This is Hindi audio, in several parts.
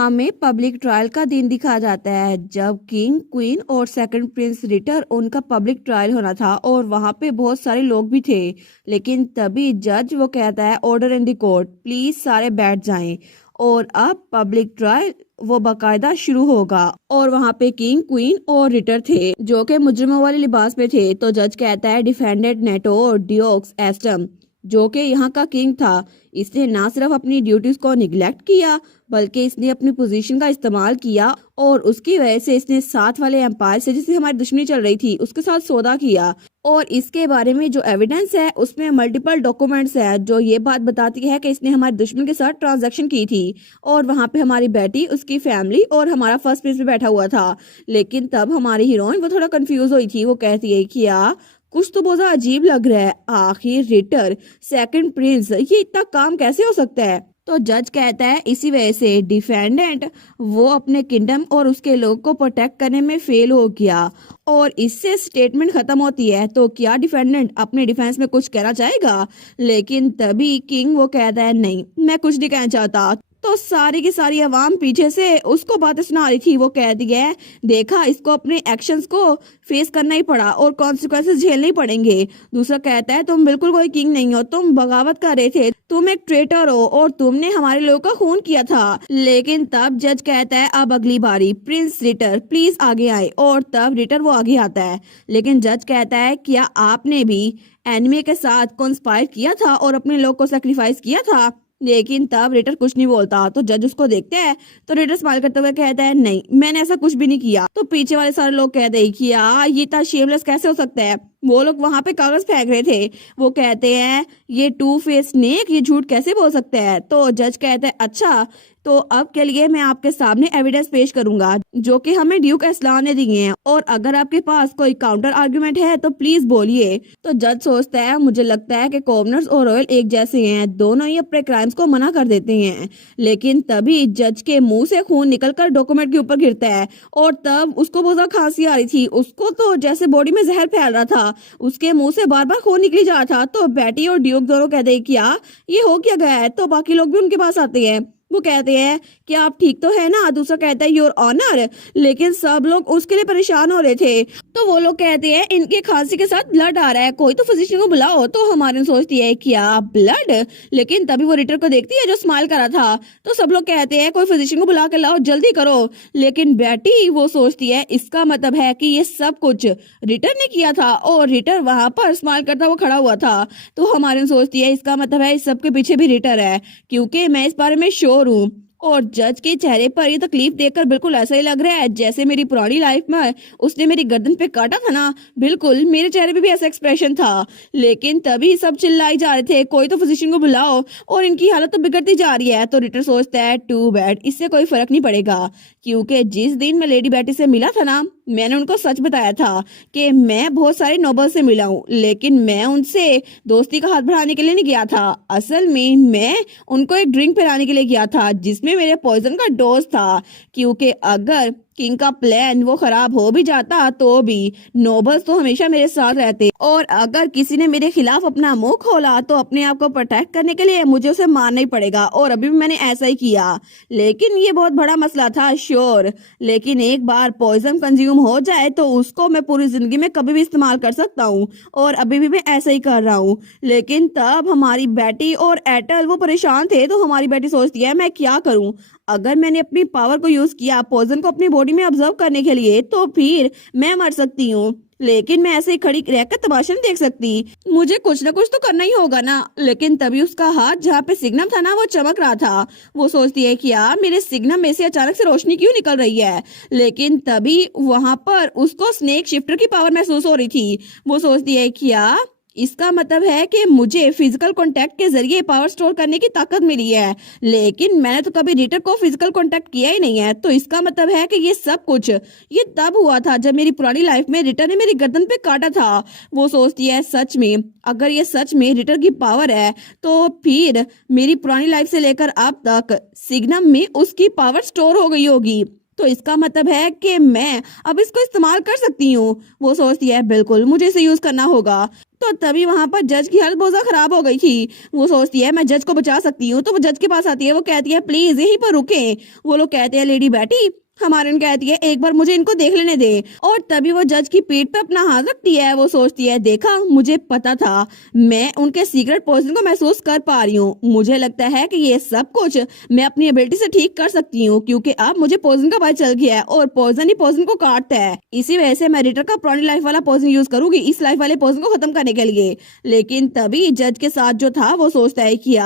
हमें पब्लिक ट्रायल का दिन दिखाया जाता है जब किंग क्वीन और सेकंड प्रिंस रिटर उनका पब्लिक ट्रायल होना था और वहां पे बहुत सारे लोग भी थे। लेकिन तभी जज वो कहता है order in the court, please सारे बैठ जाएं। और अब पब्लिक ट्रायल वो बाकायदा शुरू होगा और वहां पे किंग क्वीन और रिटर थे जो कि मुजरिमों वाले लिबास में थे। तो जज कहता है डिफेंडेंट नेटो डियोक्स एस्टम जो कि यहाँ का किंग था, इसने ना सिर्फ अपनी ड्यूटीज को निगलेक्ट किया बल्कि इसने अपनी पोजीशन का इस्तेमाल किया और उसकी वजह से इसने साथ वाले एम्पायर से जिससे हमारी दुश्मनी चल रही थी उसके साथ सौदा किया। और इसके बारे में जो एविडेंस है उसमें मल्टीपल डॉक्यूमेंट्स है जो ये बात बताती है कि इसने हमारे दुश्मन के साथ ट्रांजैक्शन की थी। और वहां पे हमारी बेटी, उसकी फैमिली और हमारा फर्स्ट प्रिंस भी बैठा हुआ था। लेकिन तब हमारी हीरोइन वो थोड़ा कंफ्यूज हुई थी। वो कहती है कि यार कुछ तो बहुत अजीब लग रहा है, आखिर रिटर सेकंड प्रिंस ये इतना काम कैसे हो सकता है। तो जज कहता है इसी वजह से डिफेंडेंट वो अपने किंगडम और उसके लोग को प्रोटेक्ट करने में फेल हो गया और इससे स्टेटमेंट खत्म होती है। तो क्या डिफेंडेंट अपने डिफेंस में कुछ कहना चाहेगा? लेकिन तभी किंग वो कहता है नहीं, मैं कुछ नहीं कहना चाहता। तो सारी की सारी आवाम पीछे से उसको बातें सुना रही थी। वो कहती है देखा, इसको अपने एक्शंस को फेस करना ही पड़ा और कॉन्सिक्वेंसेस झेलने ही पड़ेंगे। दूसरा कहता है तुम बिल्कुल कोई किंग नहीं हो, तुम बगावत कर रहे थे, तुम एक ट्रेटर हो और तुमने हमारे लोगों का खून किया था। लेकिन तब जज कहता है अब अगली बारी प्रिंस रिटर प्लीज आगे आए। और तब रिटर वो आगे आता है। लेकिन जज कहता है क्या आपने भी एनिमे के साथ कॉन्स्पायर किया था और अपने लोग को सेक्रीफाइस किया था? लेकिन तब रिटर कुछ नहीं बोलता। तो जज उसको देखते हैं तो रिटर स्माइल करते हुए कहता है नहीं, मैंने ऐसा कुछ भी नहीं किया। तो पीछे वाले सारे लोग कहते हैं कि यार ये इतना शेमलेस कैसे हो सकता है। वो लोग वहां पे कागज फेंक रहे थे। वो कहते हैं ये टू फेस स्नेक ये झूठ कैसे बोल सकता है। तो जज कहता है अच्छा, तो अब के लिए मैं आपके सामने एविडेंस पेश करूंगा जो कि हमें ड्यूक एस्लान ने दिए हैं और अगर आपके पास कोई काउंटर आर्गुमेंट है तो प्लीज बोलिए। तो जज सोचता है मुझे लगता है कि गवर्नर्स और रॉयल एक जैसे हैं, दोनों ही अपने क्राइम्स को मना कर देते हैं। लेकिन तभी जज के मुंह से खून निकलकर डॉक्यूमेंट के ऊपर गिरता है और तब उसको बहुत ज्यादा खांसी आ रही थी। उसको तो जैसे बॉडी में जहर फैल रहा था, उसके मुंह से बार बार खून निकली जा रहा था। तो बेटी और ड्यूक दोनों कहते हैं क्या ये हो क्या गया है। तो बाकी लोग भी उनके पास आते हैं। वो कहते हैं कि आप ठीक तो है ना। दूसरा कहता है योर ऑनर। लेकिन सब लोग उसके लिए परेशान हो रहे थे। तो वो लोग कहते हैं इनके खांसी के साथ ब्लड आ रहा है, कोई तो फिजिशियन को बुलाओ। तो हमारी सोचती है क्या ब्लड। लेकिन तभी वो रिटर को देखती है जो स्माइल कर रहा था। तो सब लोग कहते हैं कोई फिजिशियन को बुला के लाओ, जल्दी करो। लेकिन बेटी वो सोचती है इसका मतलब है कि ये सब कुछ रिटर ने किया था और रिटर वहां पर स्माइल करता हुआ खड़ा हुआ था। तो हमारी सोचती है इसका मतलब है इस सब के पीछे भी रिटर है क्योंकि मैं इस बारे में श्योर हूँ। और जज के चेहरे पर ये तकलीफ देखकर बिल्कुल ऐसा ही लग रहा है जैसे मेरी पुरानी लाइफ में उसने मेरी गर्दन पे काटा था ना, बिल्कुल मेरे चेहरे पे भी ऐसा एक्सप्रेशन था। लेकिन तभी सब चिल्लाई जा रहे थे कोई तो फिजिशियन को बुलाओ और इनकी हालत तो बिगड़ती जा रही है। तो रिटर सोचता है टू बैड, इससे कोई फर्क नहीं पड़ेगा क्योंकि जिस दिन मैं लेडी बेटी से मिला था ना, मैंने उनको सच बताया था कि मैं बहुत सारे नोबल से मिला हूँ लेकिन मैं उनसे दोस्ती का हाथ बढ़ाने के लिए नहीं गया था। असल में मैं उनको एक ड्रिंक पिलाने के लिए गया था जिसमें मेरे पॉइजन का डोज था क्योंकि अगर किंग का प्लान वो खराब हो भी जाता तो भी नोबल्स तो हमेशा मेरे साथ रहते और अगर किसी ने मेरे खिलाफ अपना मुंह खोला तो अपने आप को प्रोटेक्ट करने के लिए मुझे उसे मारना ही पड़ेगा और अभी भी मैंने ऐसा ही किया। लेकिन ये बहुत बड़ा मसला था श्योर, लेकिन एक बार पॉइजन कंज्यूम हो जाए तो उसको मैं पूरी जिंदगी में कभी भी इस्तेमाल कर सकता हूँ और अभी भी मैं ऐसा ही कर रहा हूँ। लेकिन तब हमारी बेटी और एटल वो परेशान थे। तो हमारी बेटी सोचती है मैं क्या करूँ, अगर मैंने अपनी पावर को यूज किया पॉइजन को अपनी बॉडी में ऑब्जर्व करने के लिए तो फिर मैं मर सकती हूँ। लेकिन मैं ऐसे ही खड़ी रहकर तमाशा नहीं देख सकती, मुझे कुछ ना कुछ तो करना ही होगा ना। लेकिन तभी उसका हाथ जहाँ पे सिग्नम था ना वो चमक रहा था। वो सोचती है कि यार मेरे सिग्नम में से अचानक से रोशनी क्यों निकल रही है। लेकिन तभी वहां पर उसको स्नेक शिफ्टर की पावर महसूस हो रही थी। वो सोचती है कि यार इसका मतलब है कि मुझे फिजिकल कांटेक्ट के जरिए पावर स्टोर करने की ताकत मिली है। लेकिन मैंने तो कभी रिटर को फिजिकल कांटेक्ट किया ही नहीं है। तो इसका मतलब है कि ये सब कुछ ये तब हुआ था जब मेरी पुरानी लाइफ में रिटर ने मेरी गर्दन पे काटा था। वो सोचती है सच में अगर ये सच में रिटर की पावर है तो फिर मेरी पुरानी लाइफ से लेकर अब तक सिग्नम में उसकी पावर स्टोर हो गई होगी। तो इसका मतलब है कि मैं अब इसको इस्तेमाल कर सकती हूँ। वो सोचती है बिल्कुल मुझे इसे यूज करना होगा। तो तभी वहां पर जज की हालत बहुत ज्यादा खराब हो गई थी। वो सोचती है मैं जज को बचा सकती हूँ, तो वो जज के पास आती है। वो कहती है प्लीज यहीं पर रुके। वो लोग कहते हैं लेडी बैठी, हमारे कहती है एक बार मुझे इनको देख लेने दे। और तभी वो जज की पीठ पे अपना हाथ रखती है। वो सोचती है देखा, मुझे पता था, मैं उनके सीक्रेट पॉइजन को महसूस कर पा रही हूँ। मुझे लगता है कि ये सब कुछ मैं अपनी एबिलिटी से ठीक कर सकती हूँ, क्योंकि अब मुझे पॉइजन का पता चल गया है और पॉइजन ही पॉइजन को काटता है। इसी वजह से मैं रिटर का पुरानी लाइफ वाला पॉइजन यूज करूंगी इस लाइफ वाले पॉइजन को खत्म करने के लिए। लेकिन तभी जज के साथ जो था वो सोचता है कि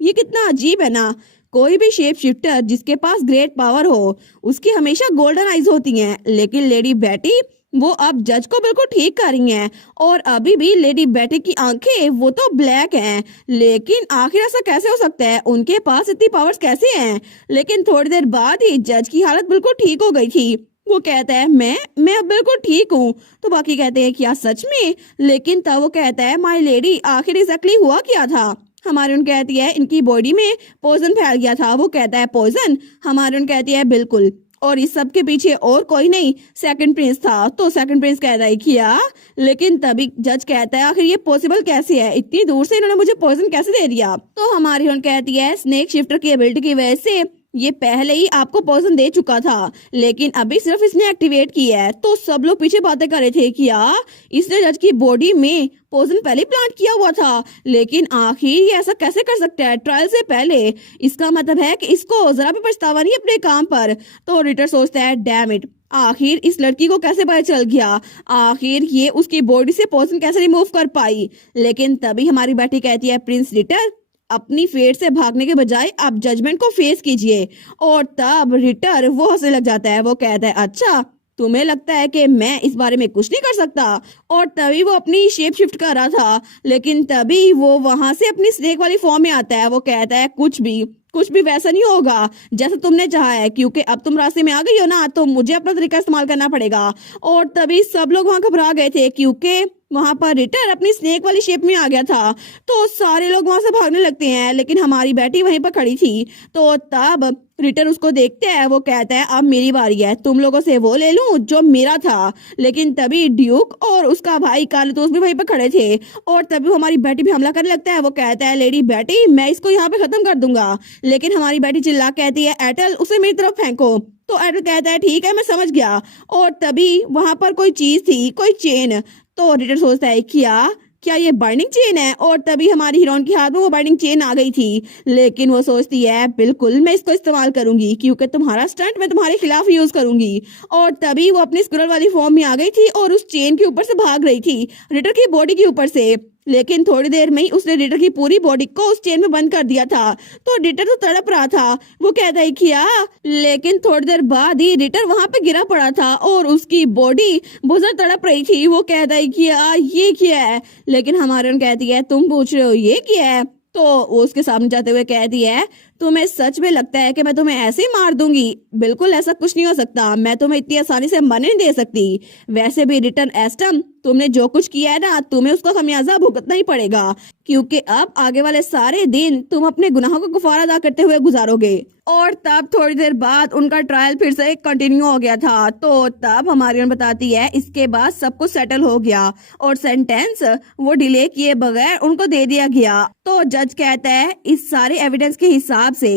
ये कितना अजीब है ना, कोई भी शेप शिफ्टर जिसके पास ग्रेट पावर हो उसकी हमेशा गोल्डन आईज होती हैं, लेकिन लेडी बैटी वो अब जज को बिल्कुल ठीक कर रही हैं। और अभी भी लेडी बैटी की आंखें वो तो ब्लैक हैं, लेकिन आखिर ऐसा कैसे हो सकता है, उनके पास इतनी पावर्स कैसे हैं। लेकिन थोड़ी देर बाद ही जज की हालत बिल्कुल ठीक हो गई थी। वो कहता है मैं अब बिल्कुल ठीक हूँ। तो बाकी कहते हैं क्या सच में। लेकिन तब वो कहता है माय लेडी आखिर एग्जैक्टली हुआ क्या था। हमारे कहती है इनकी बॉडी में पॉइजन फैल गया था। वो कहता है पॉइजन। हमारे कहती है बिल्कुल, और इस सब के पीछे और कोई नहीं सेकंड प्रिंस था। तो सेकंड प्रिंस कहता है क्या। लेकिन तभी जज कहता है आखिर ये पॉसिबल कैसे है, इतनी दूर से इन्होंने मुझे पॉइजन कैसे दे दिया। तो हमारी कहती है स्नेक शिफ्टर की एबिलिटी की वजह से ये पहले ही आपको पॉइजन दे चुका था, लेकिन अभी सिर्फ इसने एक्टिवेट किया है। तो सब लोग पीछे बातें कर रहे थे कि इसने जज की बॉडी में पॉइजन पहले प्लांट किया हुआ था, लेकिन आखिर ये ऐसा कैसे कर सकता है ट्रायल से पहले। इसका मतलब है कि इसको जरा भी पछतावा नहीं अपने काम पर। तो रिटर सोचता है डैम इट, आखिर इस लड़की को कैसे पता चल गया, आखिर ये उसकी बॉडी से पॉइजन कैसे रिमूव कर पाई। लेकिन तभी हमारी बेटी कहती है प्रिंस रिटर अपनी फेट से भागने के बजाय आप जजमेंट को फेस कीजिए। और तब रिटर वो हंसने लग जाता है। वो कहता है अच्छा तुम्हें लगता है कि मैं इस बारे में कुछ नहीं कर सकता। और तभी वो अपनी शेप शिफ्ट कर रहा था, लेकिन तभी वो वहां से अपनी स्नेक वाली फॉर्म में आता है। वो कहता है कुछ भी वैसा नहीं होगा जैसा तुमने चाहा है, क्योंकि अब तुम रास्ते में आ गई हो ना, तो मुझे अपना तरीका इस्तेमाल करना पड़ेगा। और तभी सब लोग वहां घबरा गए थे, क्योंकि वहां पर रिटर अपनी स्नेक वाली शेप में आ गया था। तो सारे लोग वहां से भागने लगते हैं, लेकिन हमारी बेटी वहीं पर खड़ी थी। तो तब रिटर उसको देखते हैं। वो कहता है अब मेरी बारी है, तुम लोगों से वो ले लूं जो मेरा था। लेकिन तभी ड्यूक और उसका भाई कार्लोस भी वहीं पर खड़े थे, और तभी हमारी बेटी भी हमला करने लगता है। वो कहता है लेडी बेटी मैं इसको यहाँ पे खत्म कर दूंगा। लेकिन हमारी बेटी चिल्ला कहती है एटल उसे मेरी तरफ फेंको। तो एटल कहता है ठीक है मैं समझ गया। और तभी वहां पर कोई चीज थी, कोई चेन। तो रिटर सोचता है क्या ये बाइंडिंग चेन है। और तभी हमारी हीरोइन के हाथ में वो बाइंडिंग चेन आ गई थी। लेकिन वो सोचती है बिल्कुल मैं इसको इस्तेमाल करूंगी, क्योंकि तुम्हारा स्टंट मैं तुम्हारे खिलाफ यूज करूंगी। और तभी वो अपनी स्क्विरल वाली फॉर्म में आ गई थी और उस चेन के ऊपर से भाग रही थी, रिटर की बॉडी के ऊपर से। लेकिन थोड़ी देर में ही उसने रिटर की पूरी बॉडी को उस चेन में बंद कर दिया था। तो रिटर तो तड़प रहा था। वो कहता है लेकिन थोड़ी देर बाद ही रिटर वहां पे गिरा पड़ा था और उसकी बॉडी बहुत ज्यादा तड़प रही थी। वो कहता है ये क्या है। लेकिन हमारे कहती है तुम पूछ रहे हो ये क्या है। तो वो उसके सामने जाते हुए कहती है तुम्हें सच में लगता है कि मैं तुम्हें ऐसे ही मार दूंगी। बिल्कुल ऐसा कुछ नहीं हो सकता, मैं तुम्हें इतनी आसानी से मरने नहीं दे सकती। वैसे भी रिटर्न एस्टम तुमने जो कुछ किया है ना, तुम्हें उसका खमियाजा भुगतना ही पड़ेगा, क्योंकि अब आगे वाले सारे दिन तुम अपने गुनाहों का कफारा अदा करते हुए गुजारोगे। और तब थोड़ी देर बाद उनका ट्रायल फिर से कंटिन्यू हो गया था। तो तब हमारी बताती है इसके बाद सब कुछ सेटल हो गया और सेंटेंस वो डिले किए बगैर उनको दे दिया गया। तो जज कहता है इस सारे एविडेंस के हिसाब से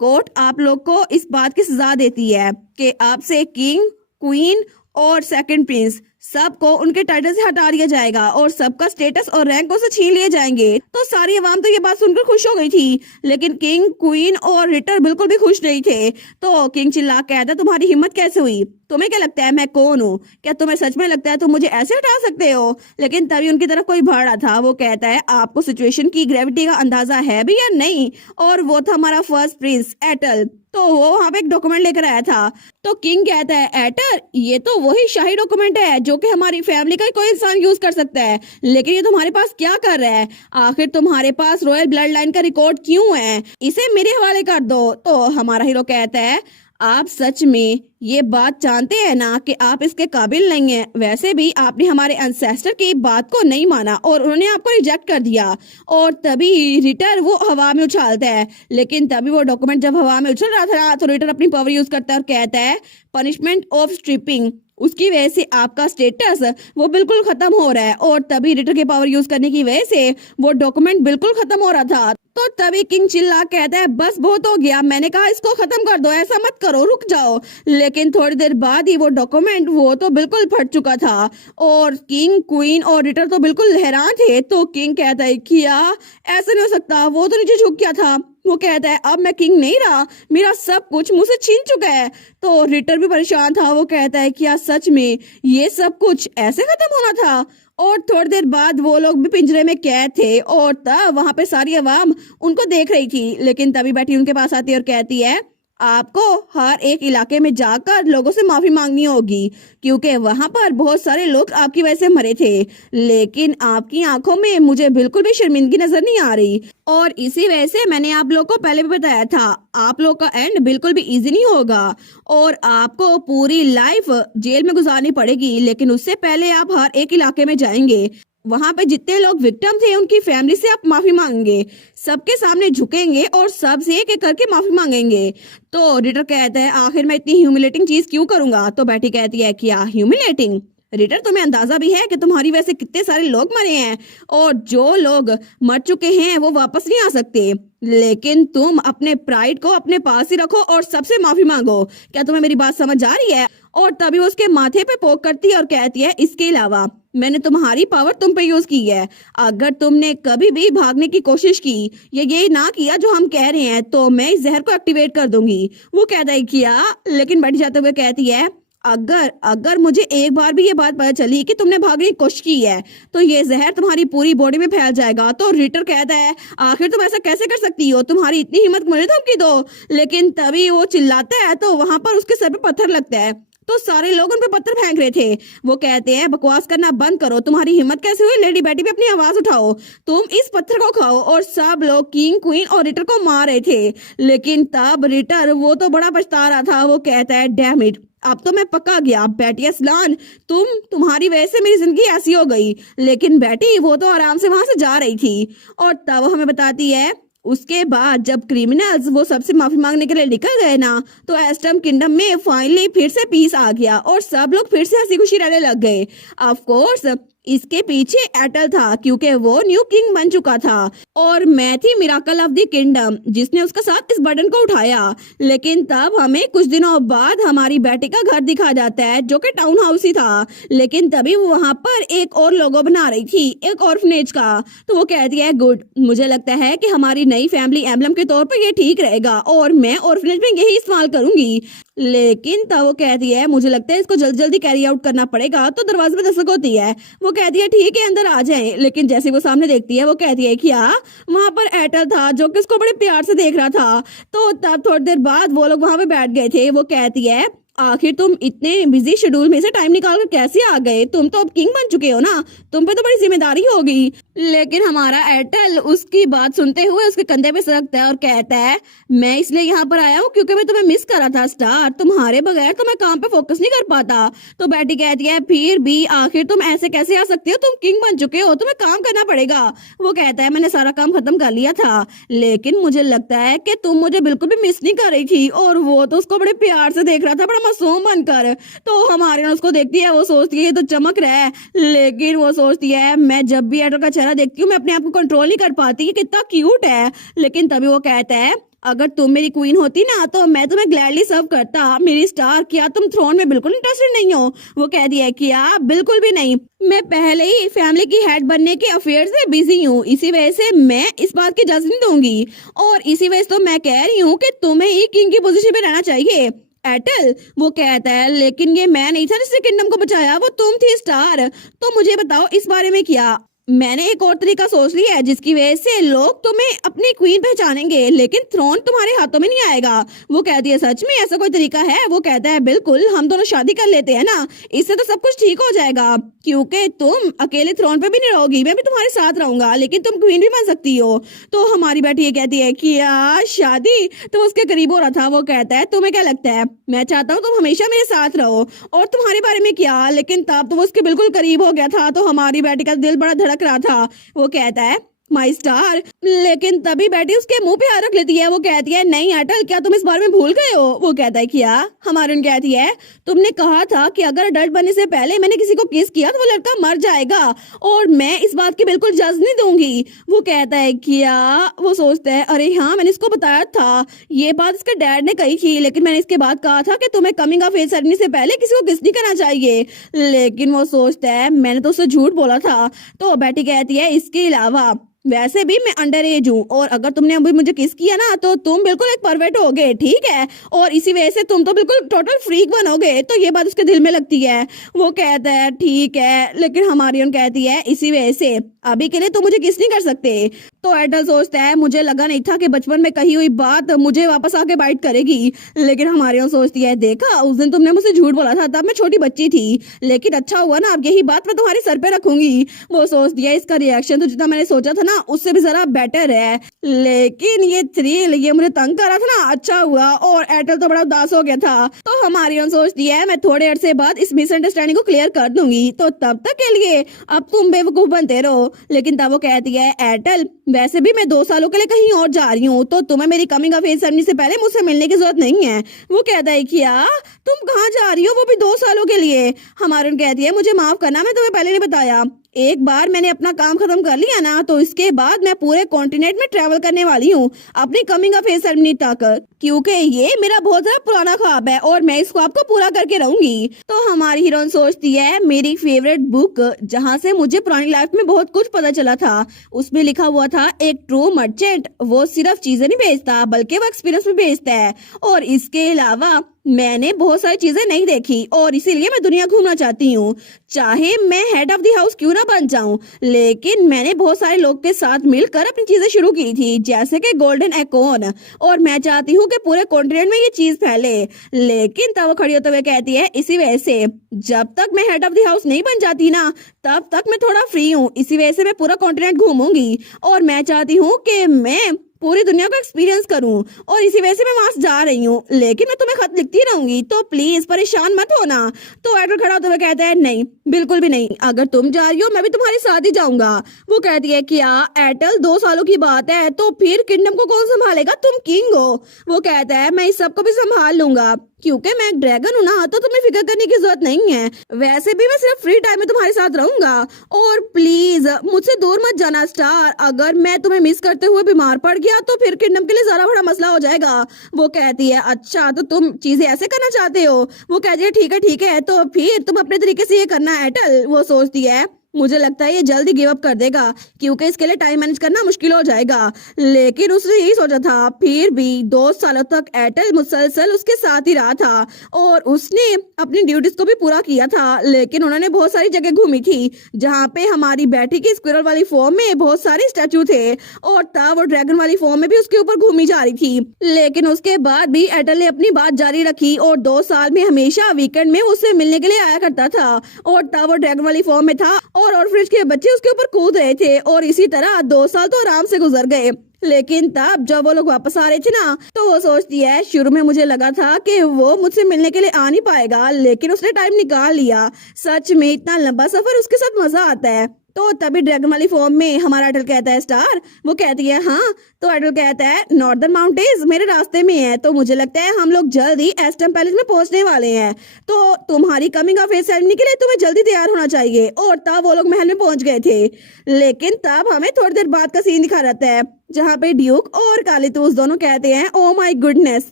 कोर्ट आप लोग को इस बात की सजा देती है कि आपसे किंग, क्वीन और सेकंड प्रिंस सबको उनके टाइटल से हटा दिया जाएगा और सबका स्टेटस और रैंक से छीन लिए जाएंगे। तो सारी आवाम तो ये बात सुनकर खुश हो गई थी, लेकिन किंग, क्वीन और रिटर बिल्कुल भी खुश नहीं थे। तो किंग चिल्ला कहता तुम्हारी हिम्मत कैसे हुई, तुम्हें क्या लगता है मैं कौन हूँ, क्या तुम्हें सच में लगता है तुम मुझे ऐसे हटा सकते हो। लेकिन तभी उनकी तरफ कोई बढ़ रहा था। वो कहता है आपको सिचुएशन की ग्रेविटी का अंदाजा है भी या नहीं। और वो था हमारा फर्स्ट प्रिंस एटल। तो वो वहां पे एक डॉक्यूमेंट लेकर आया था। तो किंग कहता है एटर ये तो वही शाही डॉक्यूमेंट है जो कि हमारी फैमिली का कोई इंसान यूज कर सकता है, लेकिन ये तुम्हारे पास क्या कर रहा है, आखिर तुम्हारे पास रॉयल ब्लड लाइन का रिकॉर्ड क्यों है, इसे मेरे हवाले कर दो। तो हमारा हीरो कहता है आप सच में ये बात जानते हैं ना कि आप इसके काबिल नहीं हैं। वैसे भी आपने हमारे एंसेस्टर की बात को नहीं माना और उन्होंने आपको रिजेक्ट कर दिया। और तभी रिटर वो हवा में उछालता है, लेकिन तभी वो डॉक्यूमेंट जब हवा में उछल रहा था तो रिटर अपनी पावर यूज करता है और कहता है पनिशमेंट ऑफ स्ट्रिपिंग उसकी वजह से आपका स्टेटस वो बिल्कुल खत्म हो रहा है। और तभी रिटर के पावर यूज करने की वजह से वो डॉक्यूमेंट बिल्कुल खत्म हो रहा था। तो तभी किंग चिल्ला कहता है बस बहुत हो गया, मैंने कहा इसको खत्म कर दो, ऐसा मत करो, रुक जाओ। लेकिन थोड़ी देर बाद ही वो डॉक्यूमेंट वो तो बिल्कुल फट चुका था और किंग क्वीन और रिटर तो बिल्कुल हैरान थे। तो किंग कहता है क्या ऐसा नहीं हो सकता, वो तो नीचे झुक गया था। वो कहता है अब मैं किंग नहीं रहा, मेरा सब कुछ मुझसे छीन चुका है। तो रिटर भी परेशान था। वो कहता है क्या सच में ये सब कुछ ऐसे खत्म होना था। और थोड़ी देर बाद वो लोग भी पिंजरे में कैद थे और तब वहां पे सारी आवाम उनको देख रही थी। लेकिन तभी बैठी उनके पास आती है और कहती है आपको हर एक इलाके में जाकर लोगों से माफी मांगनी होगी क्योंकि वहां पर बहुत सारे लोग आपकी वजह से मरे थे। लेकिन आपकी आंखों में मुझे बिल्कुल भी शर्मिंदगी नजर नहीं आ रही और इसी वजह से मैंने आप लोग को पहले भी बताया था आप लोग का एंड बिल्कुल भी इजी नहीं होगा और आपको पूरी लाइफ जेल में गुजारनी पड़ेगी। लेकिन उससे पहले आप हर एक इलाके में जाएंगे, वहां पे जितने लोग विक्टिम थे उनकी फैमिली से आप माफी मांगेंगे, सबके सामने झुकेंगे और सबसे एक एक करके माफी मांगेंगे। तो रिटर कहता है आखिर मैं इतनी ह्यूमिलेटिंग चीज क्यों करूंगा। तो बैठी कहती है क्या ह्यूमिलेटिंग रिटर, तुम्हें अंदाजा भी है कि तुम्हारी वजह से कितने सारे लोग मरे हैं और जो लोग मर चुके हैं वो वापस नहीं आ सकते। लेकिन तुम अपने प्राइड को अपने पास ही रखो और सबसे माफी मांगो। क्या तुम्हें मेरी बात समझ आ रही है। और तभी वो उसके माथे पे पोक करती है और कहती है इसके अलावा मैंने तुम्हारी पावर तुम पे यूज की है। अगर तुमने कभी भी भागने की कोशिश की या ये ना किया जो हम कह रहे हैं तो मैं इस जहर को एक्टिवेट कर दूंगी। वो कहता है किया, लेकिन बैठ जाते हुए कहती है अगर अगर मुझे एक बार भी ये बात पता चली कि तुमने भागने की कोशिश की है तो ये जहर तुम्हारी पूरी बॉडी में फैल जाएगा। तो रिटर कहता है आखिर तुम ऐसा कैसे कर सकती हो, तुम्हारी इतनी हिम्मत मुझे धमकी दो। लेकिन तभी वो चिल्लाता है तो वहां पर उसके सर पे पत्थर लगता है तो सारे लोग उन पे पत्थर फेंक रहे थे। वो कहते हैं बकवास करना बंद करो, तुम्हारी हिम्मत कैसे हुई, लेडी बैटी पे अपनी आवाज उठाओ, तुम इस पत्थर को खाओ। और सब लोग किंग क्वीन और रिटर को मार रहे थे। लेकिन तब रिटर वो तो बड़ा पछता रहा था। वो कहता है डैम इट, अब तो मैं पक्का गया बेटी असलान, तुम्हारी वजह से मेरी जिंदगी ऐसी हो गई। लेकिन बेटी वो तो आराम से वहां से जा रही थी। और तब हमें बताती है उसके बाद जब क्रिमिनल्स वो सबसे माफी मांगने के लिए निकल गए ना तो एस्टम किंगडम में फाइनली फिर से पीस आ गया और सब लोग फिर से हंसी खुशी रहने लग गए। ऑफ कोर्स इसके पीछे एटल था क्योंकि वो न्यू किंग बन चुका था और मैं थी मिराकल ऑफ द किंगडम जिसने उसके साथ इस बर्डन को उठाया। लेकिन तब हमें कुछ दिनों बाद हमारी बेटी का घर दिखा जाता है जो कि टाउन हाउस ही था। लेकिन तभी वो वहां पर एक और लोगो बना रही थी, एक ऑर्फनेज का। तो वो कहती है गुड, मुझे लगता है कि हमारी नई फैमिली एम्बलम के तौर पर ये ठीक रहेगा और मैं ऑर्फनेज में यही इस्तेमाल करूंगी। लेकिन तब वो कहती है मुझे लगता है इसको जल्दी जल्दी कैरी आउट करना पड़ेगा। तो दरवाजे पे दस्तक होती है। वो कहती है ठीक है अंदर आ जाए। लेकिन जैसे वो सामने देखती है वो कहती है क्या वहां पर एटल था जो कि उसको बड़े प्यार से देख रहा था। तो तब थोड़ी देर बाद वो लोग वहां पे बैठ गए थे। वो कहती है आखिर तुम इतने बिजी शेड्यूल में से टाइम निकाल कर कैसे आ गए, तुम तो अब किंग बन चुके हो ना, तुम पे तो बड़ी जिम्मेदारी होगी। लेकिन हमारा एयरटेल उसकी बात सुनते हुए उसके कंधे पे सरकता है और कहता है मैं इसलिए यहाँ पर आया हूँ क्योंकि मैं तुम्हें मिस कर रहा था स्टार, तुम्हारे बगैर तो मैं काम पे फोकस नहीं कर पाता। तो बेटी कहती है फिर भी आखिर तुम ऐसे कैसे आ सकती हो, तुम किंग बन चुके हो, तुम्हें काम करना पड़ेगा। वो कहता है मैंने सारा काम खत्म कर लिया था लेकिन मुझे लगता है कि तुम मुझे बिल्कुल भी मिस नहीं कर रही थी। और वो तो उसको बड़े प्यार से देख रहा था, बड़ा मासूम बनकर। तो हमारे ना उसको देखती है, वो सोचती है ये तो चमक रहा है। लेकिन वो सोचती है मैं जब भी एडर का चेहरा देखती हूँ मैं अपने आप को कंट्रोल नहीं कर पाती, कितना क्यूट है। लेकिन तभी वो कहता है अगर तुम मेरी क्वीन होती ना तो मैं तुम्हें ग्लैडली सर्व करता मेरी स्टार, क्या तुम थ्रोन में बिल्कुल इंटरेस्टेड नहीं हो। वो कह दिया क्या बिल्कुल भी नहीं, मैं पहले ही फैमिली की हेड बनने के अफेयर से बिजी हूँ, इसी वजह से मैं इस बात की इजाजत नहीं दूंगी। और इसी वजह से तो मैं कह रही हूँ कि तुम्हें ही किंग की पोजीशन पे रहना चाहिए एटल। वो कहता है लेकिन ये मैं नहीं था जिसने किंगडम को बचाया, वो तुम थी स्टार। तो मुझे बताओ इस बारे में क्या, मैंने एक और तरीका सोच लिया है जिसकी वजह से लोग तुम्हें अपनी क्वीन पहचानेंगे लेकिन थ्रोन तुम्हारे हाथों में नहीं आएगा। वो कहती है सच में ऐसा कोई तरीका है। वो कहता है बिल्कुल, हम दोनों शादी कर लेते हैं ना, इससे तो सब कुछ ठीक हो जाएगा क्योंकि तुम अकेले थ्रोन पे भी नहीं रहोगी, मैं भी तुम्हारे साथ रहूंगा लेकिन तुम क्वीन भी बन सकती हो। तो हमारी बेटी ये कहती है कि यार शादी, तो उसके करीब हो रहा था। वो कहता है तुम्हें क्या लगता है, मैं चाहता हूँ तुम हमेशा मेरे साथ रहो और तुम्हारे बारे में क्या। लेकिन तब तो वो उसके बिल्कुल करीब हो गया था तो हमारी बेटी का दिल बड़ा धड़क रहा था। वो कहता है माय स्टार। लेकिन तभी बेटी उसके मुंह पे हाथ रख लेती है। वो कहती है नहीं अटल, क्या तुम इस बारे में भूल गए हो? वो कहता है क्या? हमारून कहती है तुमने कहा था कि अगर अडल्ट बनने से पहले मैंने किसी को किस किया तो वो लड़का मर जाएगा, और मैं इस बात की बिल्कुल इजाजत नहीं दूंगी। वो कहता है क्या? वो सोचता है अरे हाँ, मैंने इसको बताया था, ये बात इसके डैड ने कही थी, लेकिन मैंने इसके बाद कहा था कि तुम्हें कमिंग ऑफ एज सेरेमनी से पहले किसी को किस नहीं करना चाहिए। लेकिन वो सोचता है मैंने तो उससे झूठ बोला था। तो बेटी कहती है इसके अलावा वैसे भी मैं अंडर एज हूँ, और अगर तुमने अभी मुझे किस किया ना तो तुम बिल्कुल एक परवर्ट होगे, ठीक है, और इसी वजह से तुम तो बिल्कुल टोटल फ्रीक बनोगे। तो ये बात उसके दिल में लगती है। वो कहता है ठीक है, लेकिन हमारी कहती है इसी वजह से अभी के लिए तो मुझे किस नहीं कर सकते। तो एडल सोचता है मुझे लगा नहीं था कि बचपन में कही हुई बात मुझे वापस आके बाइट करेगी। लेकिन हमारी सोचती है देखा उस दिन तुमने मुझसे झूठ बोला था, तब मैं छोटी बच्ची थी, लेकिन अच्छा हुआ ना, अब यही बात मैं तुम्हारे सर पे रखूंगी। वो सोचती है इसका रिएक्शन तो जितना मैंने सोचा था ना उससे भी जरा बेटर है, लेकिन ये थ्रिल ये मुझे तंग कर रहा था ना, अच्छा हुआ। और एडल तो बड़ा उदास हो गया था। तो हमारी सोचती है मैं थोड़े अरसे बाद इस मिसअंडरस्टैंडिंग को क्लियर कर दूंगी, तो तब तक के लिए अब तुम बेवकूफ बनते रहो। लेकिन तब वो कहती है एडल वैसे भी मैं 2 सालों के लिए कहीं और जा रही हूँ, तो तुम्हें मेरी कमिंग ऑफ एज सेरेमनी से पहले मुझसे मिलने की जरूरत नहीं है। वो कहता है क्या तुम कहाँ जा रही हो, वो भी 2 सालों के लिए? हमारून कहती है मुझे माफ करना, मैं तुम्हें पहले नहीं बताया। एक बार मैंने अपना काम खत्म कर लिया ना तो इसके बाद मैं पूरे कॉन्टिनेंट में ट्रेवल करने वाली हूँ अपनी कमिंग ऑफ एज सेरेमनी तक, क्योंकि ये मेरा बहुत ज्यादा पुराना ख्वाब है और मैं इस ख्वाब को पूरा करके रहूंगी। तो हमारी हीरोइन सोचती है मेरी फेवरेट बुक जहाँ से मुझे पुरानी लाइफ में बहुत कुछ पता चला था, उसमें लिखा हुआ था एक ट्रू मर्चेंट वो सिर्फ चीजें नहीं बेचता बल्कि वो एक्सपीरियंस भी बेचता है, और इसके अलावा मैंने बहुत सारी चीजें नहीं देखी और इसीलिए मैं दुनिया घूमना चाहती हूँ। चाहे मैं हेड ऑफ द हाउस क्यों ना बन जाऊं, लेकिन मैंने बहुत सारे लोग के साथ मिलकर अपनी चीजें शुरू की थी, जैसे कि गोल्डन एकॉन, और मैं चाहती हूँ कि पूरे कॉन्टिनेंट में ये चीज फैले। लेकिन तब वो खड़ी होते हुए कहती है इसी वजह से जब तक मैं हेड ऑफ द हाउस नहीं बन जाती ना तब तक मैं थोड़ा फ्री हूँ, इसी वजह से मैं पूरा कॉन्टिनेंट घूमूंगी, और मैं चाहती हूँ कि मैं पूरी दुनिया को एक्सपीरियंस करूं, और इसी वजह से मैं वहां जा रही हूँ। लेकिन मैं तुम्हें खत लिखती रहूंगी, तो प्लीज परेशान मत होना। तो एडल खड़ा होते हुए कहता है नहीं, बिल्कुल भी नहीं, अगर तुम जा रही हो मैं भी तुम्हारे साथ ही जाऊंगा। वो कहती है क्या एडल 2 सालों की बात है, तो फिर किंगडम को कौन संभालेगा, तुम किंग हो। वो कहता है मैं इस सबको भी संभाल लूंगा, क्योंकि मैं एक ड्रैगन हूँ ना, तो तुम्हें फिक्र करने की जरूरत नहीं है। वैसे भी मैं सिर्फ फ्री टाइम में तुम्हारे साथ रहूंगा, और प्लीज मुझसे दूर मत जाना स्टार, अगर मैं तुम्हें मिस करते हुए बीमार पड़ गया तो फिर किंगडम के लिए ज्यादा बड़ा मसला हो जाएगा। वो कहती है अच्छा तो तुम चीजें ऐसे करना चाहते हो। वो कहती है ठीक है, तो फिर तुम अपने तरीके से ये करना है एटल। वो सोचती है मुझे लगता है ये जल्दी गिव अप कर देगा, क्योंकि इसके लिए टाइम मैनेज करना मुश्किल हो जाएगा। लेकिन उसने यही सोचा था। फिर भी 2 सालों तक एटल मुसलसल उसके साथ ही रहा था और उसने अपनी ड्यूटीज को भी पूरा किया था। लेकिन उन्होंने बहुत सारी जगह घूमी थी जहाँ पे हमारी बेटी की स्क्विरल वाली फॉर्म में बहुत सारे स्टैचू थे, और तब वो ड्रैगन वाली फॉर्म में भी उसके ऊपर घूमी जा रही थी। लेकिन उसके बाद भी एटल ने अपनी बात जारी रखी और 2 साल में हमेशा वीकेंड में उससे मिलने के लिए आया करता था, और तब वो ड्रैगन वाली फॉर्म में था और ऑर्फनेज के बच्चे उसके ऊपर कूद रहे थे, और इसी तरह 2 साल तो आराम से गुजर गए। लेकिन तब जब वो लोग वापस आ रहे थे ना तो वो सोचती है शुरू में मुझे लगा था कि वो मुझसे मिलने के लिए आ नहीं पाएगा, लेकिन उसने टाइम निकाल लिया। सच में इतना लंबा सफर उसके साथ मजा आता है। तो तभी ड्रैगन वाली फॉर्म में हमारा एटल कहता है स्टार। वो कहती है हाँ। तो एटल कहता है नॉर्दर्न माउंटेन्स मेरे रास्ते में है, तो मुझे लगता है हम लोग जल्द ही एस्टम पैलेस में पहुंचने वाले हैं, तो तुम्हारी कमिंग ऑफ एज सेरेमनी के लिए तुम्हें जल्दी तैयार होना चाहिए। और तब वो लोग महल में पहुंच गए थे। लेकिन तब हमें थोड़ी देर बाद का सीन दिखा रहता है जहाँ पे ड्यूक और कालीतूस दोनों कहते हैं ओ माय गुडनेस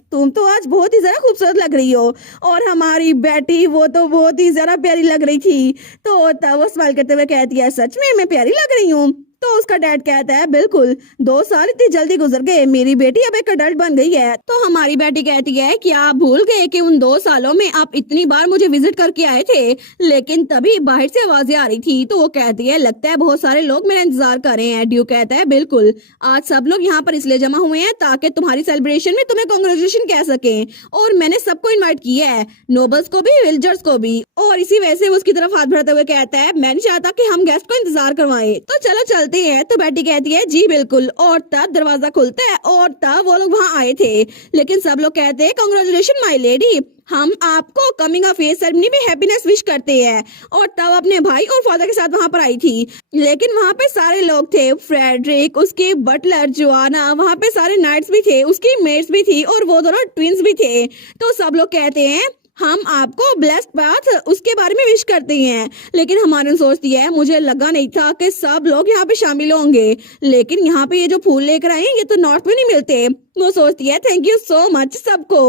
तुम तो आज बहुत ही ज्यादा खूबसूरत लग रही हो, और हमारी बेटी वो तो बहुत ही ज्यादा प्यारी लग रही थी। तो तब वो स्माइल करते हुए कहती है सच में मैं प्यारी लग रही हूँ। तो उसका डैड कहता है बिल्कुल 2 साल इतनी जल्दी गुजर गए, मेरी बेटी अब एक अडल्ट बन गई है। तो हमारी बेटी कहती है कि आप भूल गए कि उन 2 सालों में आप इतनी बार मुझे विजिट करके आए थे, लेकिन तभी बाहर से आवाजें आ रही थी। तो वो कहती है लगता है बहुत सारे लोग मेरा इंतजार कर रहे हैं। ड्यू कहता है बिल्कुल, आज सब लोग यहाँ पर इसलिए जमा हुए हैं ताकि तुम्हारी सेलिब्रेशन में तुम्हें कांग्रेचुलेशन कह सके, और मैंने सबको इन्वाइट किया है, नोबल्स को भी विलेजर्स को भी। और इसी वजह से वो उसकी तरफ हाथ बढ़ाते हुए कहता है मैं नहीं चाहता कि हम गेस्ट को इंतजार करवाएं, तो चलो चलते चलते हैं। तो बेटी कहती है जी बिल्कुल, और तब दरवाजा खुलता है और तब वो लोग वहाँ आए थे। लेकिन सब लोग कहते हैं कांग्रेचुलेशन माय लेडी, हम आपको कमिंग ऑफ एज सेरेमनी में हैप्पीनेस विश करते हैं। और तब अपने भाई और फादर के साथ वहां पर आई थी। लेकिन वहां पे सारे लोग थे, फ्रेडरिक, उसके बटलर जोआना, वहां पे सारे नाइट्स भी थे, उसकी मेट्स भी थी और वो दोनों ट्विंस भी थे। तो सब लोग कहते हैं हम आपको ब्लेस्ड पाथ उसके बारे में विश करते हैं। लेकिन हमारे सोचती है मुझे लगा नहीं था कि सब लोग यहाँ पे शामिल होंगे, लेकिन यहाँ पे ये जो फूल लेकर आए ये तो नॉर्थ में नहीं मिलते। वो सोचती है थैंक यू सो मच सबको।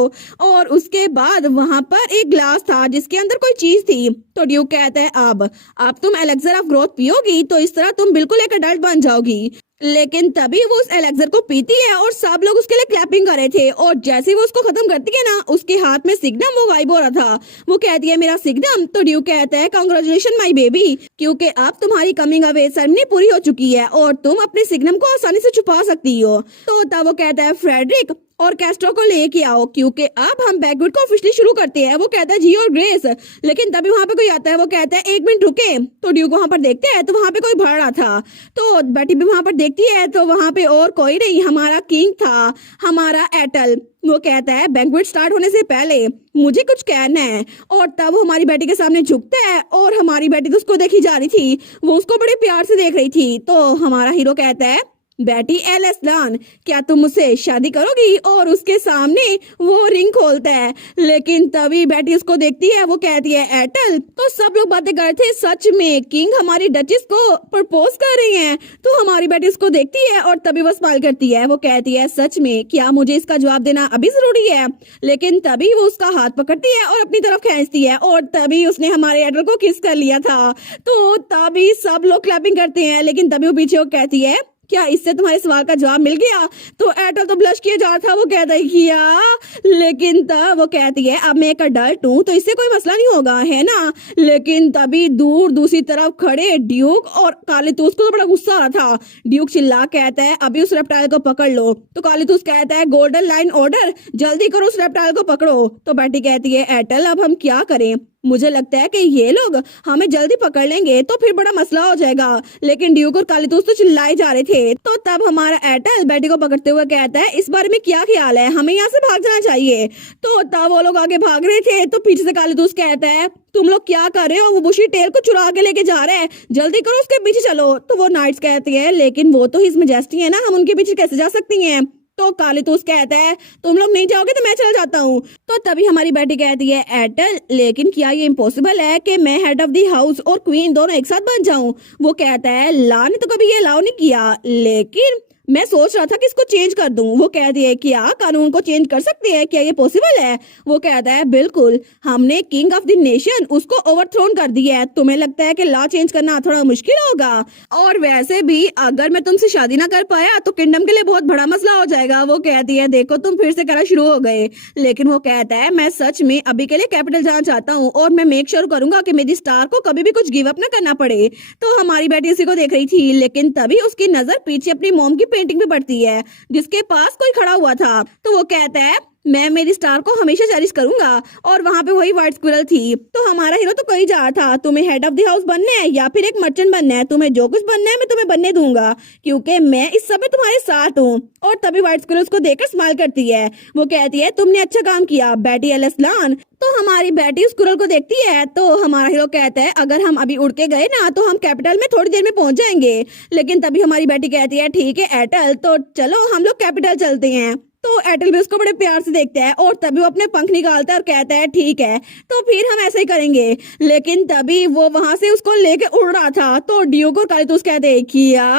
और उसके बाद वहां पर एक ग्लास था जिसके अंदर कोई चीज थी। तो ड्यूक कहता है अब तुम एलेक्सर ऑफ ग्रोथ पियोगी तो इस तरह तुम बिल्कुल एक अडल्ट बन जाओगी। लेकिन तभी वो उस एलेक्सर को पीती है और सब लोग उसके लिए क्लैपिंग कर रहे थे। और जैसे ही वो उसको खत्म करती है ना, उसके हाथ में सिग्नम वो गायब हो रहा था। वो कहती है मेरा सिग्नम। तो ड्यूक कहता है कांग्रेचुलेशन माय बेबी, क्योंकि अब तुम्हारी कमिंग ऑफ एज सेरेमनी पूरी हो चुकी है और तुम अपने सिग्नम को आसानी से छुपा सकती हो। तो तब वो कहता है फ्रेडरिक और कैस्ट्रो को लेके आओ, क्योंकि अब हम बैकवर्ड को ऑफिशियली शुरू करते हैं। वो कहता है जी और ग्रेस। लेकिन तभी वहां पे कोई आता है। वो कहता है एक मिनट रुके। तो ड्यूक वहां पर देखते हैं तो वहां पे कोई भर रहा था। तो बेटी भी वहां पर देखती है तो वहां पे और कोई नहीं, हमारा किंग था, हमारा एटल। वो कहता है बैंक्वेट स्टार्ट होने से पहले मुझे कुछ कहना है। और तब वो हमारी बेटी के सामने झुकता है और हमारी बेटी तो उसको देखी जा रही थी, वो उसको बड़े प्यार से देख रही थी। तो हमारा हीरो कहता है बेटी एलेस्लान, क्या तुम मुझसे शादी करोगी? और उसके सामने वो रिंग खोलता है। लेकिन तभी बेटी उसको देखती है। वो कहती है एटल। तो सब लोग बातें कर रहे थे, सच में किंग हमारी डचेस को प्रपोज कर रही हैं। तो हमारी बेटी उसको देखती है और तभी वो स्माइल करती है। वो कहती है सच में क्या मुझे इसका जवाब देना अभी जरूरी है? लेकिन तभी वो उसका हाथ पकड़ती है और अपनी तरफ खींचती है और तभी उसने हमारे एटल को किस कर लिया था। तो तभी सब लोग क्लैपिंग करते हैं। लेकिन तभी वो पीछे वो कहती है क्या इससे तुम्हारे सवाल का जवाब मिल गया? तो एटल तो ब्लश किया जा रहा था। वो कहता है किया। लेकिन तब वो कहती है अब मैं एक अडल्ट हूँ तो इससे कोई मसला नहीं होगा, है ना? लेकिन तभी दूर दूसरी तरफ खड़े ड्यूक और कालीतूस को तो बड़ा गुस्सा आ रहा था। ड्यूक चिल्ला कहता है अभी उस रेप्टाइल को पकड़ लो। तो कालीतूस कहता है गोल्डन लाइन ऑर्डर, जल्दी करो उस रेप्टाइल को पकड़ो। तो बेटी कहती है एटल अब हम क्या करें? मुझे लगता है कि ये लोग हमें जल्दी पकड़ लेंगे तो फिर बड़ा मसला हो जाएगा। लेकिन ड्यूक और कालीतूस तो चिल्लाए जा रहे थे। तो तब हमारा एटल बेटी को पकड़ते हुए कहता है इस बारे में क्या ख्याल है, हमें यहाँ से भाग जाना चाहिए। तो तब वो लोग आगे भाग रहे थे तो पीछे से कालीतूस कहता है तुम लोग क्या कर रहे हो? वो बुशी टेल को चुरा के लेके जा रहे हैं, जल्दी करो उसके पीछे चलो। तो वो नाइट्स कहती है लेकिन वो तो हिज मैजेस्टी है ना, हम उनके पीछे कैसे जा सकती हैं? तो कालीतूस कहता है तुम लोग नहीं जाओगे तो मैं चल जाता हूँ। तो तभी हमारी बेटी कहती है एटल लेकिन क्या ये इम्पॉसिबल है कि मैं हेड ऑफ द हाउस और क्वीन दोनों एक साथ बन जाऊं? वो कहता है ला ने तो कभी ये अलाउ नहीं किया, लेकिन मैं सोच रहा था कि इसको चेंज कर दूं। वो कहती है क्या कानून को चेंज कर सकते हैं, क्या ये पॉसिबल है? वो कहता है बिल्कुल, हमने किंग ऑफ द नेशन उसको ओवरथ्रोन कर दिया है, तुम्हें लगता है कि लॉ चेंज करना थोड़ा मुश्किल होगा? और वैसे भी अगर मैं तुमसे शादी ना कर पाया तो किंगडम के लिए बहुत बड़ा मसला हो जाएगा। वो कहती है देखो तुम फिर से करना शुरू हो गए। लेकिन वो कहता है मैं सच में अभी के लिए कैपिटल जाना चाहता हूँ और मैं मेक श्योर करूंगा कि मेरी स्टार को कभी भी कुछ गिव अप ना करना पड़े। तो हमारी बेटी उसी को देख रही थी। लेकिन तभी उसकी नजर पीछे अपनी मोम की पेंटिंग पे पड़ती है जिसके पास कोई खड़ा हुआ था। तो वो कहता है मैं मेरी स्टार को हमेशा चेरिश करूंगा। और वहां पे वही व्हाइट स्क्विरल थी। तो हमारा हीरो तो कहीं जा रहा था तुम्हें हेड ऑफ द हाउस बनना है या फिर एक मर्चेंट बनना है, तुम्हें जो कुछ बनना है मैं तुम्हें बनने दूंगा क्योंकि मैं इस समय तुम्हारे साथ हूँ। और तभी व्हाइट स्क्विरल उसको देखकर स्माइल करती है। वो कहती है तुमने अच्छा काम किया बेटी एलेस्लान। तो हमारी बेटी स्क्विरल को देखती है। तो हमारा हीरो कहता है अगर हम अभी उड़ के गए ना तो हम कैपिटल में थोड़ी देर में पहुंच जाएंगे। लेकिन तभी हमारी बेटी कहती है ठीक है एटल, तो चलो हम लोग कैपिटल चलते हैं। तो एटल भी उसको बड़े प्यार से देखता है और तभी वो अपने पंख निकालता है और कहता है ठीक है तो फिर हम ऐसे ही करेंगे। लेकिन तभी वो वहां से उसको लेके उड़ रहा था। तो ड्यूक और कालीतूस कहते हैं किया।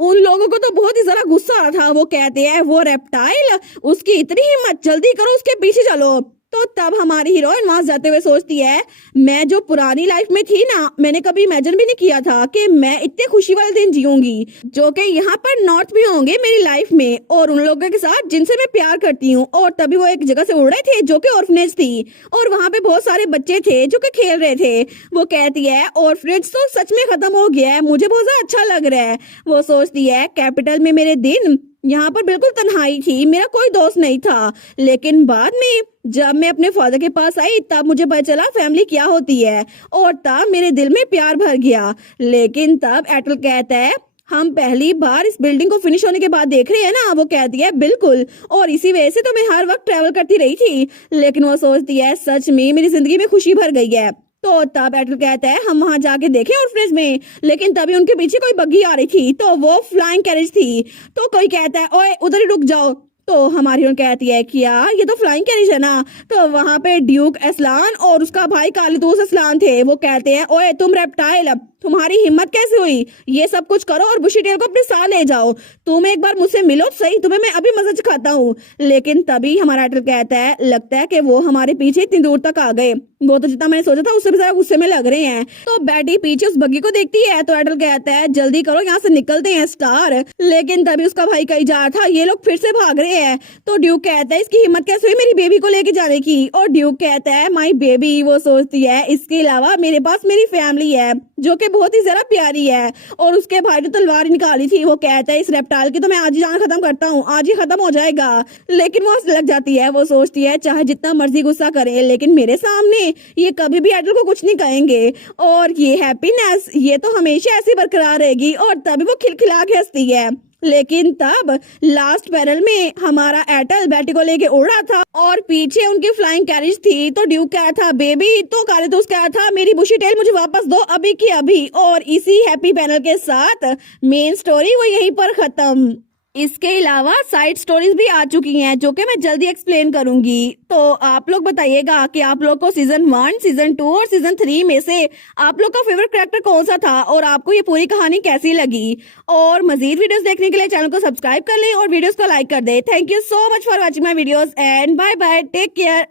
उन लोगों को तो बहुत ही जरा गुस्सा आ रहा था। वो कहते हैं वो रेप्टाइल, उसकी इतनी हिम्मत, जल्दी करो उसके पीछे चलो। तो तब हमारी हीरोइन वहां जाते हुए सोचती है मैं जो पुरानी लाइफ में थी ना, मैंने कभी इमेजिन भी नहीं किया था कि मैं इतने खुशी वाले दिन जीऊंगी जो कि यहाँ पर नॉर्थ भी होंगे मेरी लाइफ में और उन लोगों के साथ जिनसे मैं प्यार करती हूँ। और तभी वो एक जगह से उड़ रहे थे जो कि ऑर्फनेज थी और वहाँ पे बहुत सारे बच्चे थे जो कि खेल रहे थे। वो कहती है ऑर्फनेज तो सच में खत्म हो गया है, मुझे बहुत ज्यादा अच्छा लग रहा है। वो सोचती है कैपिटल में मेरे दिन, यहाँ पर बिल्कुल तन्हाई थी, मेरा कोई दोस्त नहीं था। लेकिन बाद में जब मैं अपने फादर के पास आई तब मुझे पता चला फैमिली क्या होती है और तब मेरे दिल में प्यार भर गया। लेकिन तब एटल कहता है हम पहली बार इस बिल्डिंग को फिनिश होने के बाद देख रहे हैं ना। वो कहती है बिल्कुल, और इसी वजह से तो मैं हर वक्त ट्रैवल करती रही थी। लेकिन वो सोचती है सच में मेरी जिंदगी में खुशी भर गई है। तो तब एटल कहता है हम वहां जाके देखें ऑर्फनेज में। लेकिन तभी उनके पीछे कोई बग्गी आ रही थी, तो वो फ्लाइंग कैरेज थी। तो कोई कहता है ओए उधर ही रुक जाओ। तो हमारी हीरोइन कहती है कि यार ये तो फ्लाइंग कैरेज है ना। तो वहां पे ड्यूक असलान और उसका भाई कालिदोस असलान थे। वो कहते हैं ओए तुम रेप्टाइल, तुम्हारी हिम्मत कैसे हुई ये सब कुछ करो और बुशी टेल को अपने साथ ले जाओ। तुम एक बार मुझसे मिलो सही, तुम्हें मैं अभी मजा चखाता हूँ। लेकिन तभी हमारा एटल कहता है लगता है कि वो हमारे पीछे इतनी दूर तक आ गए। वो तो जितना मैंने सोचा था उससे भी ज्यादा गुस्से में लग रहे हैं। तो बैटी पीछे उस बग्गी को देखती है तो एटल कहता है जल्दी करो यहाँ से निकलते हैं स्टार। लेकिन तभी उसका भाई कहीं जा रहा था, ये लोग फिर से भाग रहे हैं। तो ड्यूक कहता है इसकी हिम्मत कैसे हुई मेरी बेबी को लेके जाने की। और ड्यूक कहता है माई बेबी। वो सोचती है इसके अलावा मेरे पास मेरी फैमिली है जो कि बहुत ही ज्यादा प्यारी है। और उसके भाई ने तलवार निकाली थी। वो कहता है इस रेप्टाइल की तो मैं आज ही जान खत्म करता हूँ, आज ही खत्म हो जाएगा। लेकिन वो हंसने लग जाती है। वो सोचती है चाहे जितना मर्जी गुस्सा करे लेकिन मेरे सामने ये कभी भी एटल को कुछ नहीं कहेंगे। और ये हैप्पीनेस ये तो हमेशा ऐसी बरकरार रहेगी। और तभी वो खिलखिला के हंसती है। लेकिन तब लास्ट पैनल में हमारा एटल बैटी को लेके उड़ रहा था और पीछे उनकी फ्लाइंग कैरेज थी। तो ड्यूक कहा था बेबी, तो कालिदोस कहा था मेरी बुशी टेल मुझे वापस दो अभी की अभी। और इसी हैप्पी पैनल के साथ मेन स्टोरी वो यहीं पर खत्म। इसके अलावा साइड स्टोरीज भी आ चुकी हैं जो कि मैं जल्दी एक्सप्लेन करूंगी। तो आप लोग बताइएगा कि आप लोग को सीजन 1, सीजन 2 और सीजन 3 में से आप लोग का फेवरेट कैरेक्टर कौन सा था और आपको ये पूरी कहानी कैसी लगी। और मजीद वीडियोस देखने के लिए चैनल को सब्सक्राइब कर लें और वीडियोस को लाइक कर दें। Thank you so much for watching my videos and bye bye, take care.